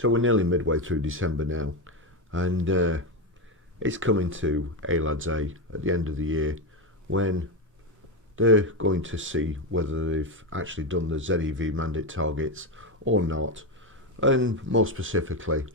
So we're nearly midway through December now, and it's coming to A-Lads A at the end of the year when they're going to see whether they've actually done the ZEV mandate targets or not, and more specifically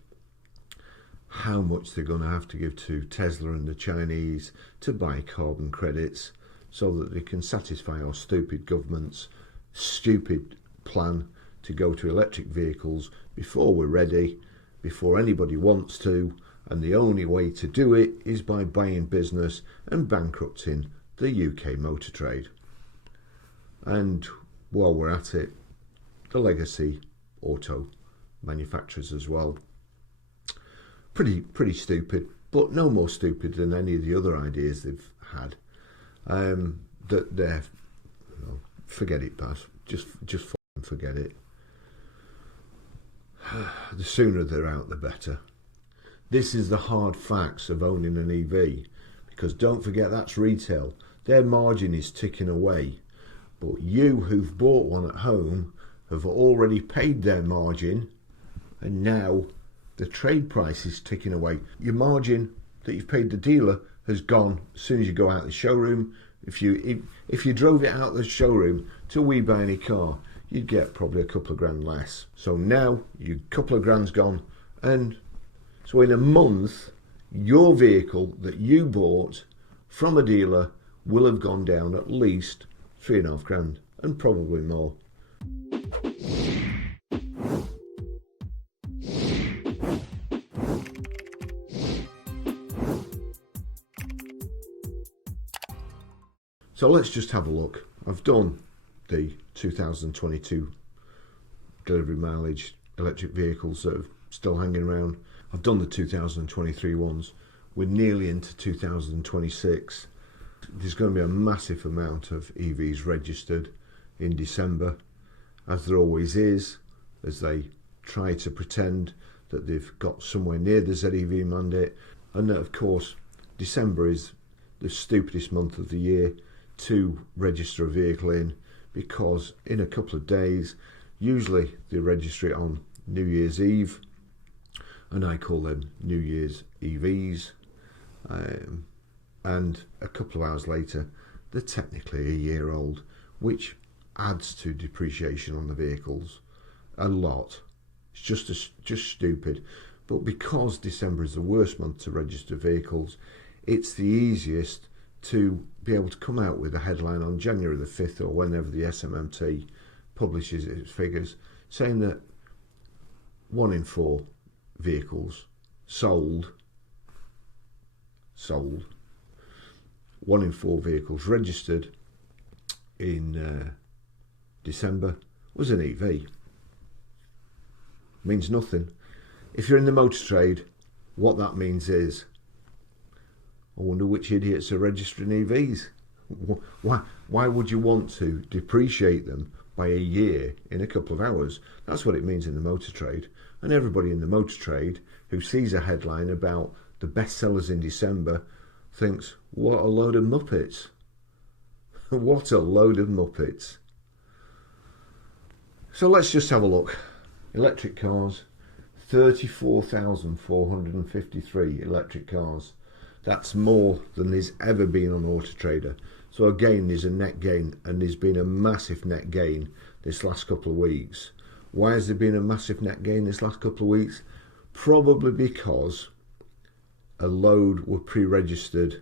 how much they're going to have to give to Tesla and the Chinese to buy carbon credits so that they can satisfy our stupid government's stupid plan to go to electric vehicles before we're ready, before anybody wants to, and the only way to do it is by buying business and bankrupting the UK motor trade. And while we're at it, the legacy auto manufacturers as well. Pretty stupid, but no more stupid than any of the other ideas they've had. That they're, forget it, Baz. Just forget it. The sooner they're out, the better. This is the hard facts of owning an EV, because don't forget that's retail. Their margin is ticking away, but you who've bought one at home have already paid their margin, and now the trade price is ticking away. Your margin that you've paid the dealer has gone as soon as you go out the showroom. If you drove it out the showroom till we buy any car, you'd get probably a couple of grand less. So now your couple of grand's gone, and so in a month your vehicle that you bought from a dealer will have gone down at least 3.5 grand, and probably more. So let's just have a look. I've done the 2022 delivery mileage electric vehicles that are still hanging around. I've done the 2023 ones. We're nearly into 2026. There's going to be a massive amount of EVs registered in December, as there always is, as they try to pretend that they've got somewhere near the ZEV mandate, and that of course December is the stupidest month of the year to register a vehicle in, because in a couple of days, usually they register it on New Year's Eve, and I call them New Year's EVs, and a couple of hours later they're technically a year old, which adds to depreciation on the vehicles a lot. It's just stupid. But because December is the worst month to register vehicles, it's the easiest to be able to come out with a headline on January the 5th or whenever the SMMT publishes its figures, saying that 1 in 4 vehicles sold, 1 in 4 vehicles registered in December was an EV. Means nothing. If you're in the motor trade, what that means is, I wonder which idiots are registering EVs. Why would you want to depreciate them by a year in a couple of hours? That's what it means in the motor trade. And everybody in the motor trade who sees a headline about the best sellers in December thinks, what a load of muppets. What a load of muppets. So let's just have a look. Electric cars, 34,453 electric cars. That's more than there's ever been on AutoTrader. So again, there's a net gain, and there's been a massive net gain this last couple of weeks. Why has there been a massive net gain this last couple of weeks? Probably because a load were pre-registered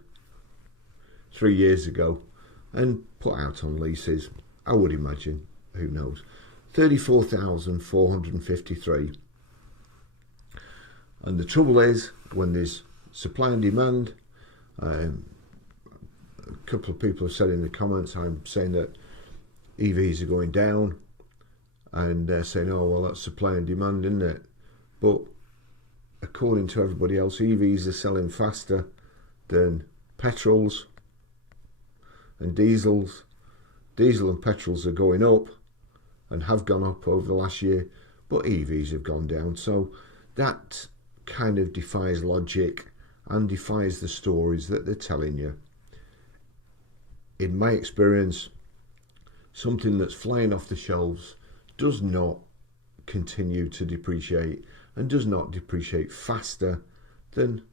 3 years ago and put out on leases. I would imagine, who knows. 34,453. And the trouble is, when there's supply and demand, a couple of people have said in the comments, I'm saying that EVs are going down, and they're saying, oh well, that's supply and demand, isn't it? But according to everybody else, EVs are selling faster than petrols and diesels. Diesel and petrols are going up and have gone up over the last year, but EVs have gone down. So that kind of defies logic and defies the stories that they're telling you. In my experience, something that's flying off the shelves does not continue to depreciate and does not depreciate faster than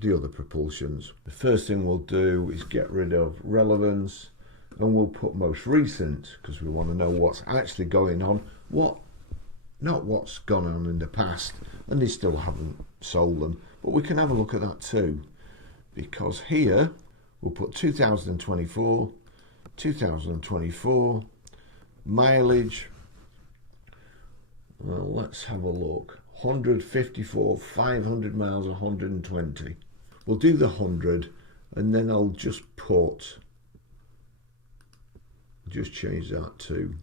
the other propulsions. The first thing we'll do is get rid of relevance, and we'll put most recent, because we want to know what's actually going on, not what's gone on in the past and they still haven't sold them. But we can have a look at that too, because here we'll put 2024 mileage. Well, let's have a look. 154, 500 miles, 120. We'll do the 100, and then I'll just change that to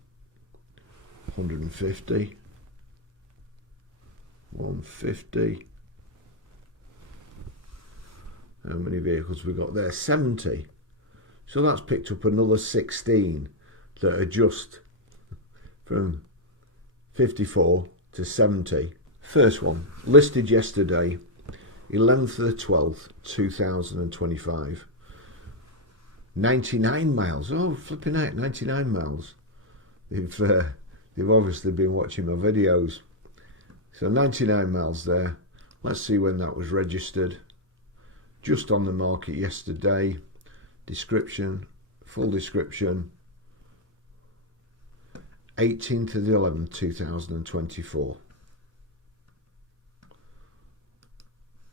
150, 150. How many vehicles we got there? 70. So that's picked up another 16 that are just from 54 to 70. First one, listed yesterday, 11th of the 12th, 2025. 99 miles. Oh, flipping out, 99 miles. They've obviously been watching my videos. So 99 miles there. Let's see when that was registered. Just on the market yesterday. Description, full description. 18th of the 11th, 2024.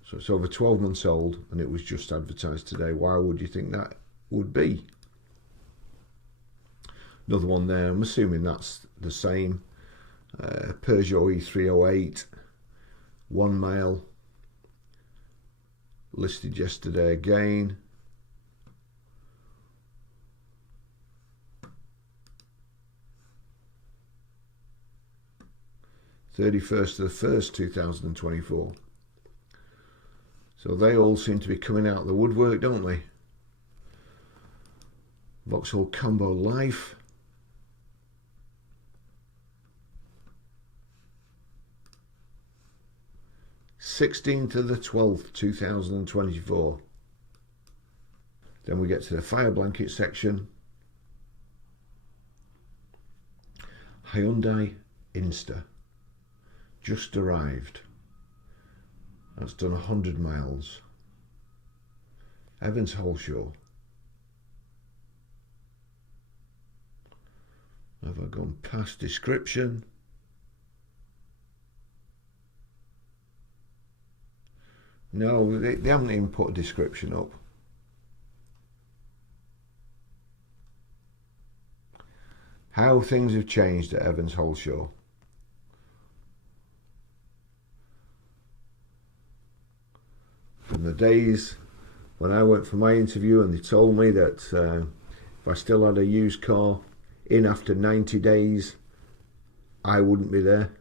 So it's over 12 months old, and it was just advertised today. Why would you think that would be? Another one there, I'm assuming that's the same. Peugeot E308, 1 mile, listed yesterday again. (31st of the 1st, 2024). So they all seem to be coming out of the woodwork, don't they? Vauxhall Combo Life. (16th of the 12th, 2024). Then we get to the fire blanket section. Hyundai Insta. Just arrived. That's done 100 miles. Evans Holshaw. Have I gone past description? No, they haven't even put a description up. How things have changed at Evans Holshaw. From the days when I went for my interview and they told me that if I still had a used car in after 90 days, I wouldn't be there.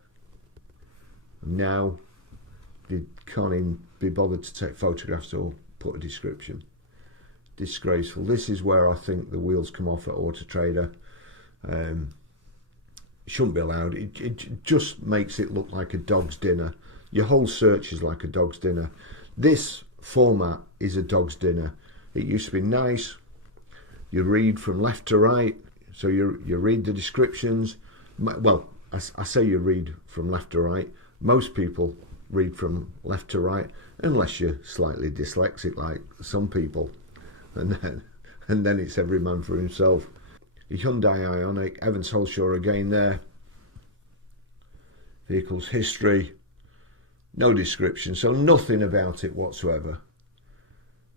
Now they can't even be bothered to take photographs or put a description. Disgraceful. This is where I think the wheels come off at AutoTrader. Shouldn't be allowed. It just makes it look like a dog's dinner. Your whole search is like a dog's dinner. This format is a dog's dinner. It used to be nice. You read from left to right, so you read the descriptions. Well, I say you read from left to right. Most people read from left to right, unless you're slightly dyslexic like some people, and then it's every man for himself. The Hyundai Ioniq, Evans Holshaw again there. Vehicle's history. No description, so nothing about it whatsoever.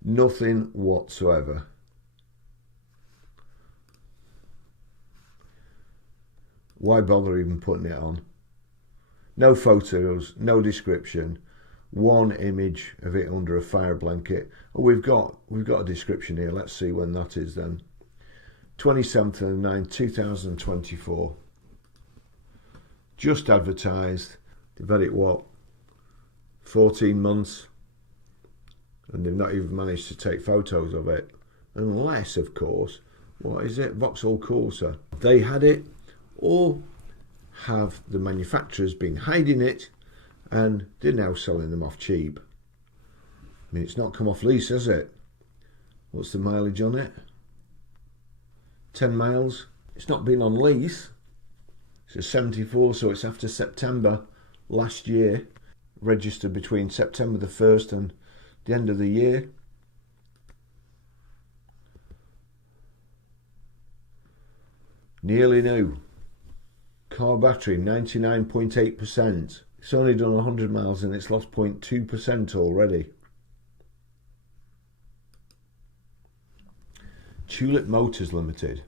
Nothing whatsoever. Why bother even putting it on? No photos, no description. One image of it under a fire blanket. Oh, we've got a description here. Let's see when that is then. 27th of the 9th, 2024. Just advertised. They've had it, what, 14 months, and they've not even managed to take photos of it, unless, of course, what is it, Vauxhall Corsa, they had it, or have the manufacturers been hiding it and they're now selling them off cheap. I mean, it's not come off lease, has it? What's the mileage on it? 10 miles. It's not been on lease. It's a 74, so it's after September last year. registered between September the 1st and the end of the year. Nearly new. Car battery 99.8%. It's only done 100 miles and it's lost 0.2% already. Tulip Motors Limited.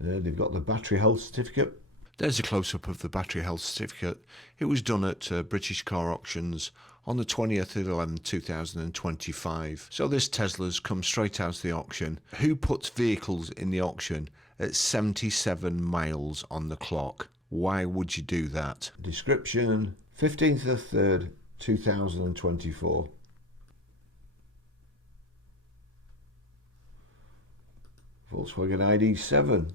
They've got the battery health certificate. There's a close-up of the battery health certificate. It was done at British Car Auctions on the 20th of 11th, 2025. So this Tesla's come straight out of the auction. Who puts vehicles in the auction at 77 miles on the clock? Why would you do that? Description, 15th of 3rd, 2024. Volkswagen ID7.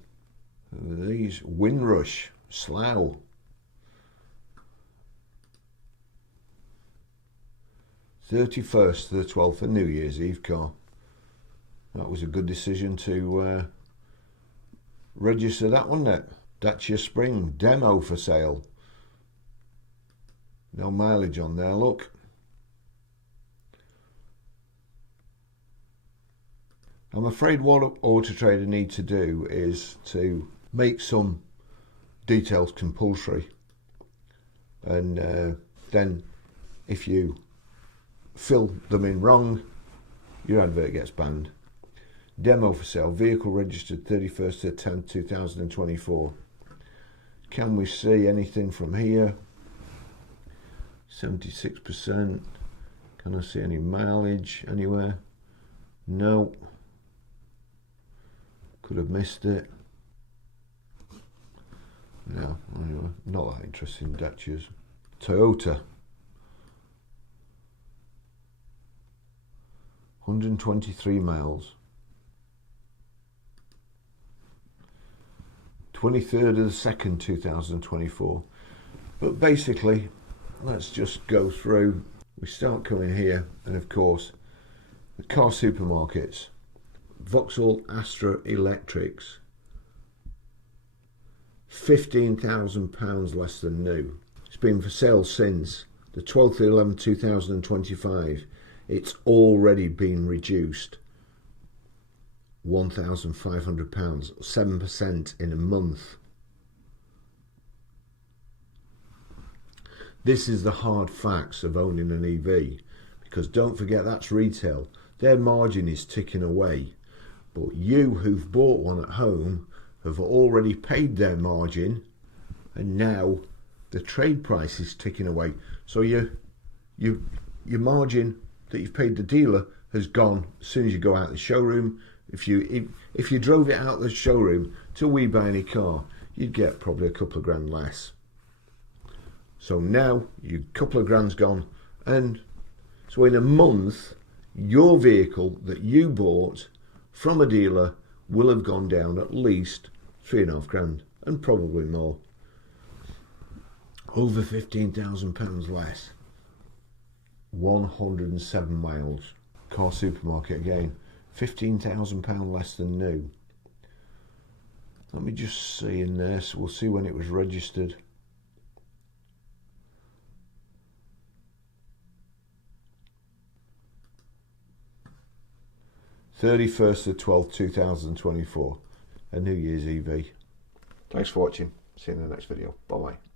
These Windrush Slough. (31st to the 12th), a New Year's Eve car. That was a good decision to register that one, wasn't it? Dacia Spring demo for sale. No mileage on there, look. I'm afraid what AutoTrader need to do is to make some details compulsory, and then if you fill them in wrong, your advert gets banned. Demo for sale, vehicle registered 31st to 10th, 2024. Can we see anything from here? 76%. Can I see any mileage anywhere? No. Could have missed it. No, anyway, not that interested in Dacias. Toyota. 123 miles. 23rd of the 2nd, 2024. But basically, let's just go through. We start coming here, and of course, the car supermarkets. Vauxhall Astra Electrics. £15,000 less than new. It's been for sale since the 12th of 11th, 2025. It's already been reduced £1,500, 7% in a month. This is the hard facts of owning an EV, because don't forget that's retail. Their margin is ticking away, but you who've bought one at home have already paid their margin, and now the trade price is ticking away. So your margin that you've paid the dealer has gone as soon as you go out of the showroom. If you drove it out of the showroom till we buy any car, you'd get probably a couple of grand less. So now your couple of grand's gone, and so in a month your vehicle that you bought from a dealer will have gone down at least £3.5 grand, and probably more. Over £15,000 less. 107 miles. Car supermarket again. £15,000 less than new. Let me just see in there, so we'll see when it was registered. (31st of 12th, 2024). A New Year's EV. Thanks for watching. See you in the next video. Bye bye.